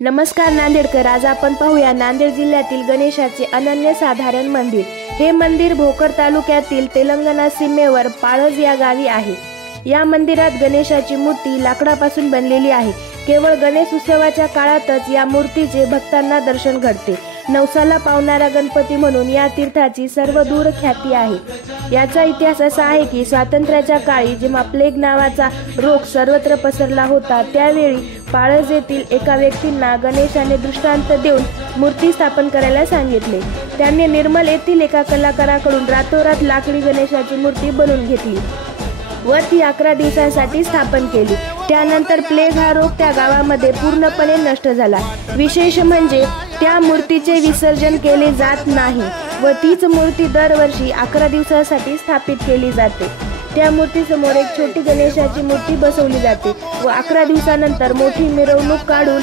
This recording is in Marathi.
नमस्कार नांदेडकर, आज आपण पाहूया नांदेड जिल्ह्यातील गणेशाचे अनन्यसाधारण मंदिर। हे मंदिर भोकर तालुक्यातील तेलंगणा सीमेवर पाळज या गावी आहे। या मंदिरात गणेशाची मूर्ती लाकडापासून बनलेली आहे। केवळ गणेश उत्सवाच्या काळातच या मूर्तीचे भक्तांना दर्शन घडते। नवसाला पावणारा गणपती म्हणून या तीर्थाची सर्वदूर ख्याती आहे। याचा इतिहास असा आहे की स्वातंत्र्याच्या काळी जेव्हा प्लेग नावाचा रोग सर्वत्र पसरला होता, त्यावेळी पाळज येथील एका व्यक्तींना गणेशाने दृष्टांत देऊन मूर्ती स्थापन करायला सांगितले। त्यांनी निर्मल येथील एका कलाकाराकडून रातोरात लाकडी गणेशाची मूर्ती बनवून घेतली व ती 11 दिवसांसाठी स्थापन केली। त्यानंतर प्लेग हा रोग त्या गावामध्ये पूर्णपणे नष्ट झाला। विशेष म्हणजे त्या मूर्तीचे विसर्जन केले जात नाही व तीच मूर्ती दरवर्षी 11 दिवसांसाठी स्थापित केली जाते। त्या मूर्तीसमोर एक छोटी गणेशाची मूर्ती बसवली जाते व 11 दिवसानंतर मोठी मिरवणूक काढून